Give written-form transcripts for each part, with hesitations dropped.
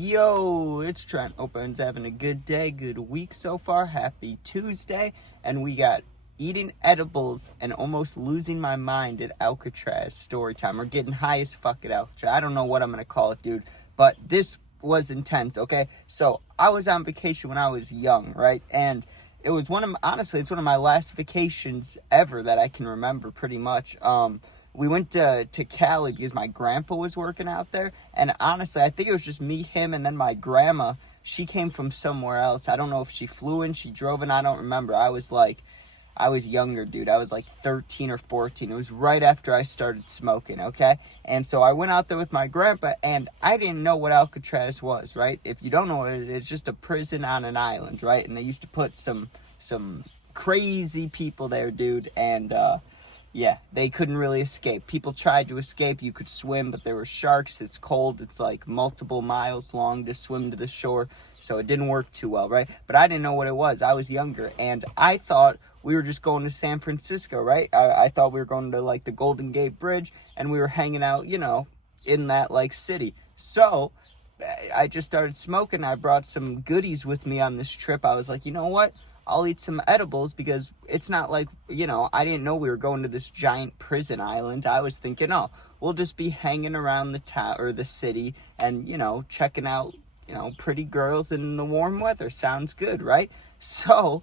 Yo, it's Trent. Hope everyone's having a good day, good week so far. Happy Tuesday. And we got eating edibles and almost losing my mind at Alcatraz Storytime. We're getting high as fuck at Alcatraz. I don't know what I'm going to call it, dude. But this was intense, okay? So I was on vacation when I was young, right? And it was it's one of my last vacations ever that I can remember pretty much. We went to Cali because my grandpa was working out there. And honestly, I think it was just me, him, and then my grandma. She came from somewhere else. I don't know if she flew in, she drove in, I don't remember. I was younger, dude. I was like 13 or 14. It was right after I started smoking, okay? And so I went out there with my grandpa, and I didn't know what Alcatraz was, right? If you don't know what it is, it's just a prison on an island, right? And they used to put some crazy people there, dude, and yeah, they couldn't really escape. People tried to escape. You could swim, but there were sharks. It's cold. It's like multiple miles long to swim to the shore, so it didn't work too well, right? But I didn't know what it was. I was younger, and I thought we were just going to San Francisco, right? I thought we were going to, like, the Golden Gate Bridge, and we were hanging out, in that, like, city. So I just started smoking. I brought some goodies with me on this trip. I was like, you know what? I'll eat some edibles because it's not like, I didn't know we were going to this giant prison island. I was thinking, oh, we'll just be hanging around the town or the city and, checking out, pretty girls in the warm weather. Sounds good, right? So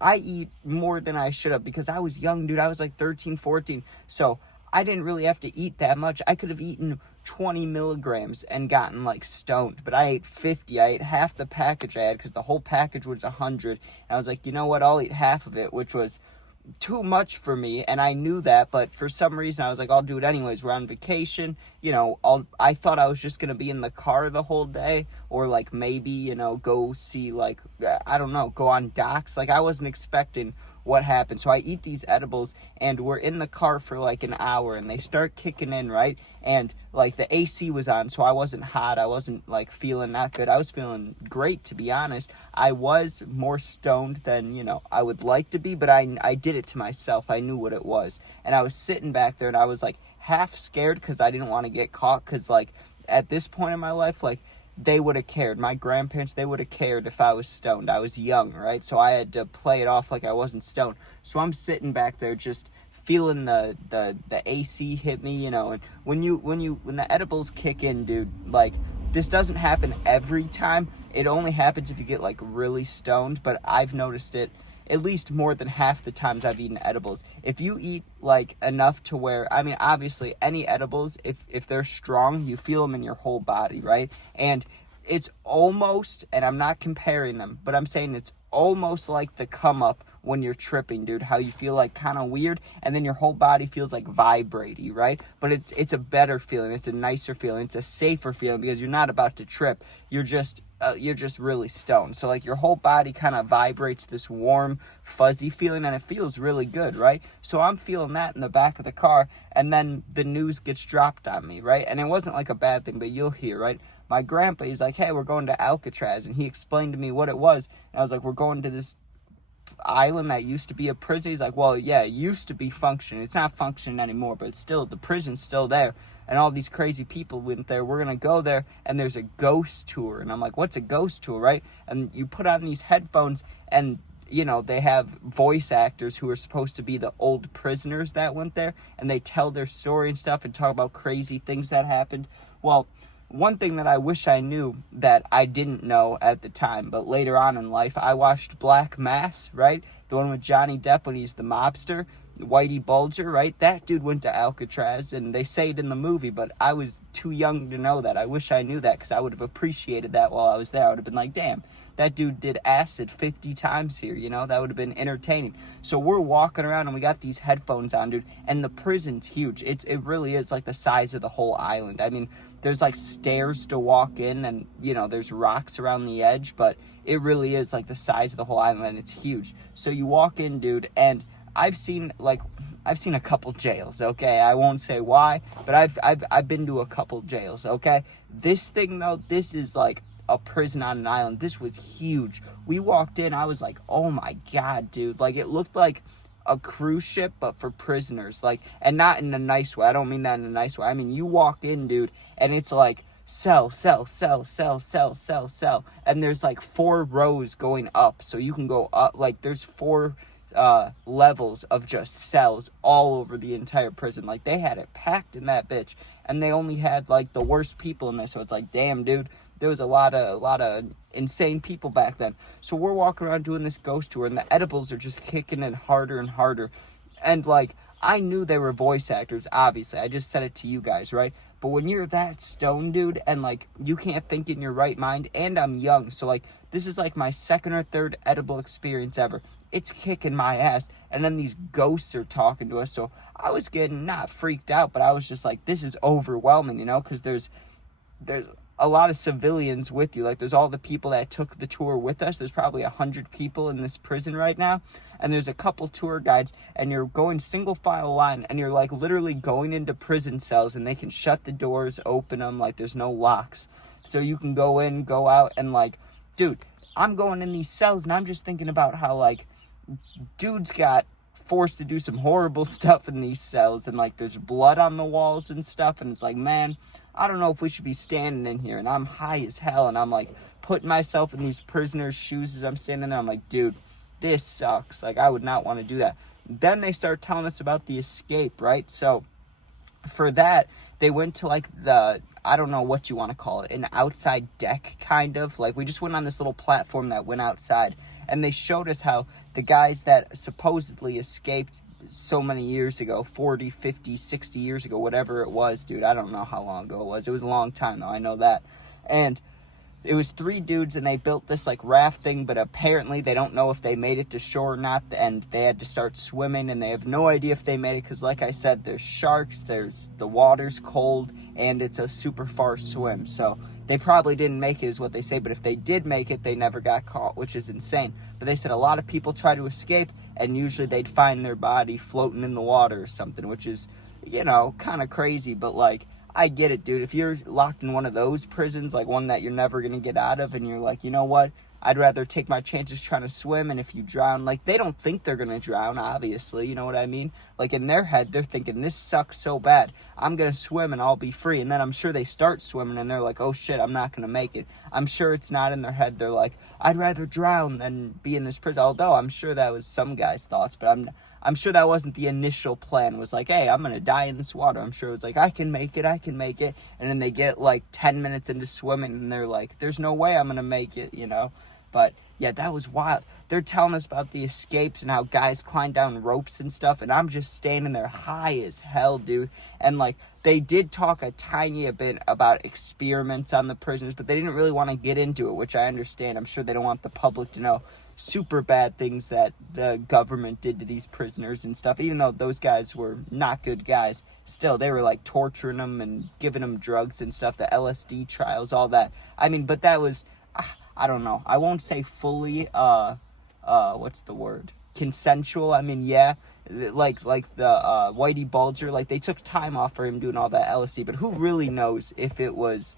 I eat more than I should have because I was young, dude. I was like 13, 14. So I didn't really have to eat that much. I could have eaten 20 milligrams and gotten like stoned, but I ate 50. I ate half the package I had because the whole package was 100. And I was like, you know what? I'll eat half of it, which was too much for me, and I knew that, but for some reason I was like, I'll do it anyways. We're on vacation, I thought I was just gonna be in the car the whole day, or like maybe, go see, like, I don't know, go on docks. Like, I wasn't expecting what happened. So I eat these edibles, and we're in the car for like an hour, and they start kicking in, right? And like the AC was on, so I wasn't hot. I wasn't like feeling that good. I was feeling great, to be honest. I was more stoned than, I would like to be, but I did it to myself. I knew what it was. And I was sitting back there, and I was like half scared because I didn't want to get caught, because like at this point in my life, like, they would have cared. My grandparents, they would have cared if I was stoned. I was young, right? So I had to play it off like I wasn't stoned. So I'm sitting back there just feeling the AC hit me, and when the edibles kick in, dude, like, this doesn't happen every time. It only happens if you get like really stoned, but I've noticed it at least more than half the times I've eaten edibles. If you eat like enough to where, obviously any edibles, if they're strong, you feel them in your whole body, right? And it's almost, and I'm not comparing them, but I'm saying it's almost like the come up when you're tripping, dude, how you feel like kind of weird, and then your whole body feels like vibrating, right? But it's a better feeling. It's a nicer feeling. It's a safer feeling because you're not about to trip. You're just really stoned. So like your whole body kind of vibrates this warm, fuzzy feeling, and it feels really good, right? So I'm feeling that in the back of the car, and then the news gets dropped on me, right? And it wasn't like a bad thing, but you'll hear, right? My grandpa, he's like, hey, we're going to Alcatraz, and he explained to me what it was, and I was like, we're going to this island that used to be a prison. He's like, well, yeah, it used to be functioning. It's not functioning anymore, but it's still, the prison's still there, and all these crazy people went there. We're gonna go there, and there's a ghost tour. And I'm like, what's a ghost tour, right? And you put on these headphones, and they have voice actors who are supposed to be the old prisoners that went there, and they tell their story and stuff and talk about crazy things that happened. Well, one thing that I wish I knew that I didn't know at the time, but later on in life, I watched Black Mass, right? The one with Johnny Depp when he's the mobster, Whitey Bulger, right? That dude went to Alcatraz, and they say it in the movie, but I was too young to know that. I wish I knew that, because I would have appreciated that while I was there. I would have been like, damn, that dude did acid 50 times here, That would have been entertaining. So we're walking around, and we got these headphones on, dude, and the prison's huge. It really is like the size of the whole island. There's like stairs to walk in, and there's rocks around the edge, but it really is like the size of the whole island, and it's huge. So you walk in, dude, and I've seen a couple jails, okay? I won't say why, but I've been to a couple jails, okay? This thing, though, this is like a prison on an island. This was huge. We walked in, I was like, oh my God, dude. Like, it looked like a cruise ship, but for prisoners, like, and not in a nice way. I don't mean that in a nice way. I mean, you walk in, dude, and it's like sell, sell, sell, sell, sell, sell, sell. And there's like 4 rows going up. So you can go up, like there's 4 levels of just cells all over the entire prison. Like they had it packed in that bitch. And they only had like the worst people in there. So it's like, damn, dude, there was a lot of insane people back then. So we're walking around doing this ghost tour, and the edibles are just kicking in harder and harder. And like, I knew they were voice actors, obviously. I just said it to you guys, right? But when you're that stoned, dude, and like you can't think in your right mind, and I'm young, so like this is like my second or third edible experience ever. It's kicking my ass. And then these ghosts are talking to us. So I was getting not freaked out, but I was just like, this is overwhelming, you know, because there's a lot of civilians with you. Like there's all the people that took the tour with us. There's probably 100 people in this prison right now. And there's a couple tour guides, and you're going single file line, and you're like literally going into prison cells, and they can shut the doors, open them, like there's no locks. So you can go in, go out, and like, dude, I'm going in these cells, and I'm just thinking about how like dudes got forced to do some horrible stuff in these cells, and like there's blood on the walls and stuff, and it's like, man, I don't know if we should be standing in here. And I'm high as hell, and I'm like putting myself in these prisoners' shoes as I'm standing there. I'm like, dude, this sucks. Like, I would not want to do that. Then they start telling us about the escape, right? So for that, they went to like the, I don't know what you want to call it, an outside deck kind of. Like we just went on this little platform that went outside, and they showed us how the guys that supposedly escaped so many years ago, 40, 50, 60 years ago, whatever it was, dude, I don't know how long ago it was. It was a long time though, I know that. And it was 3 dudes, and they built this like raft thing, but apparently they don't know if they made it to shore or not, and they had to start swimming, and they have no idea if they made it, because like I said, there's sharks, there's the water's cold, and it's a super far swim. So they probably didn't make it is what they say, but if they did make it, they never got caught, which is insane. But they said a lot of people try to escape, and usually they'd find their body floating in the water or something, which is, you know, kind of crazy. But like, I get it, dude. If you're locked in one of those prisons, like one that you're never going to get out of, and you're like, you know what, I'd rather take my chances trying to swim, and if you drown, like, they don't think they're going to drown, obviously, you know what I mean? Like, in their head, they're thinking, this sucks so bad, I'm going to swim and I'll be free. And then I'm sure they start swimming, and they're like, oh shit, I'm not going to make it. I'm sure it's not in their head. They're like, I'd rather drown than be in this prison. Although I'm sure that was some guy's thoughts, but I'm sure that wasn't the initial plan, was like, hey, I'm going to die in this water. I'm sure it was like, I can make it. And then they get like 10 minutes into swimming, and they're like, there's no way I'm going to make it, you know? But yeah, that was wild. They're telling us about the escapes and how guys climb down ropes and stuff, and I'm just standing there high as hell, dude. And like, they did talk a tiny bit about experiments on the prisoners, but they didn't really want to get into it, which I understand. I'm sure they don't want the public to know super bad things that the government did to these prisoners and stuff. Even though those guys were not good guys, still, they were like torturing them and giving them drugs and stuff, the LSD trials, all that. I mean, but that was, I don't know, I won't say fully, what's the word? Consensual. I mean, yeah, like the Whitey Bulger, like they took time off for him doing all that LSD, but who really knows if it was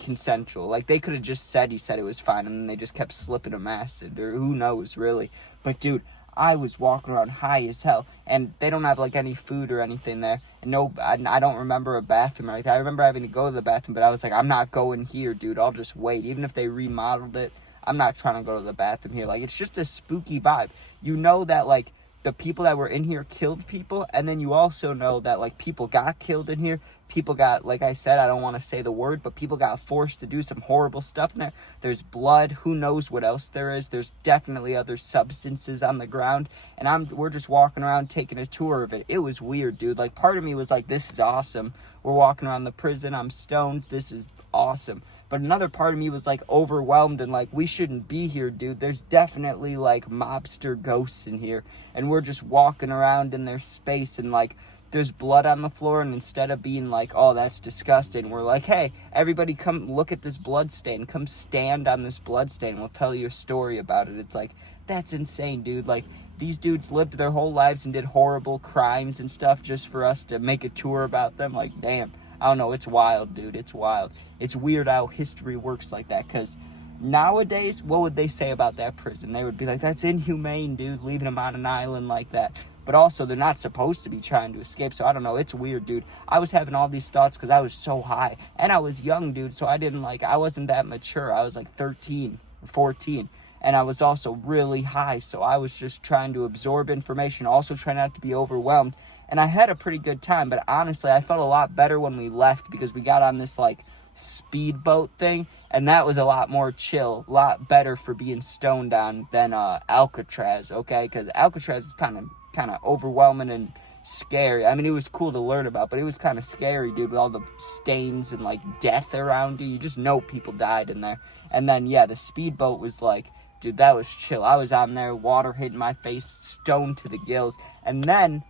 consensual? Like, they could have just said he said it was fine, and then they just kept slipping him acid, or who knows, really. But dude, I was walking around high as hell, and they don't have like any food or anything there, and no, I don't remember a bathroom or anything. I remember having to go to the bathroom, but I was like, I'm not going here, dude. I'll just wait. Even if they remodeled it, I'm not trying to go to the bathroom here. Like, it's just a spooky vibe. You know that like the people that were in here killed people, and then you also know that like people got killed in here. People got, like I said, I don't want to say the word, but people got forced to do some horrible stuff in there. There's blood. Who knows what else there is? There's definitely other substances on the ground. And we're just walking around taking a tour of it. It was weird, dude. Like, part of me was like, this is awesome. We're walking around the prison. I'm stoned. This is awesome. But another part of me was like overwhelmed and like, we shouldn't be here, dude. There's definitely like mobster ghosts in here. And we're just walking around in their space, and like, there's blood on the floor, and instead of being like, oh, that's disgusting, we're like, hey, everybody come look at this blood stain. Come stand on this blood stain. We'll tell you a story about it. It's like, that's insane, dude. Like, these dudes lived their whole lives and did horrible crimes and stuff just for us to make a tour about them. Like, damn. I don't know. It's wild, dude. It's wild. It's weird how history works like that, because Nowadays, what would they say about that prison? They would be like, that's inhumane, dude, leaving them on an island like that. But also, they're not supposed to be trying to escape, so I don't know, it's weird, dude. I was having all these thoughts because I was so high, and I was young, dude, so I wasn't that mature. I was like 13, 14, and I was also really high, so I was just trying to absorb information, also trying not to be overwhelmed, and I had a pretty good time. But honestly, I felt a lot better when we left because we got on this, like, speedboat thing, and that was a lot more chill, a lot better for being stoned on than Alcatraz, okay? Because Alcatraz was kind of overwhelming and scary. I mean, it was cool to learn about, but it was kind of scary, dude, with all the stains and, like, death around you. You just know people died in there. And then, yeah, the speedboat was like, dude, that was chill. I was on there, water hitting my face, stoned to the gills, and then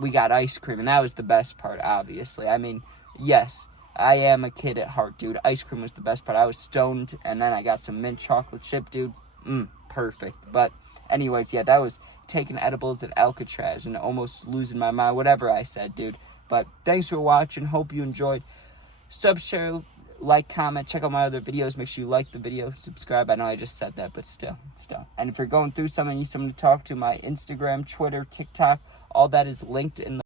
we got ice cream, and that was the best part, obviously. I mean, yes, I am a kid at heart, dude. Ice cream was the best part. I was stoned, and then I got some mint chocolate chip, dude. Perfect. But anyways, yeah, that was taking edibles at Alcatraz and almost losing my mind, whatever I said, dude. But thanks for watching. Hope you enjoyed. Sub, share, like, comment. Check out my other videos. Make sure you like the video. Subscribe. I know I just said that, but still. And if you're going through something, you need someone to talk to, my Instagram, Twitter, TikTok, all that is linked in the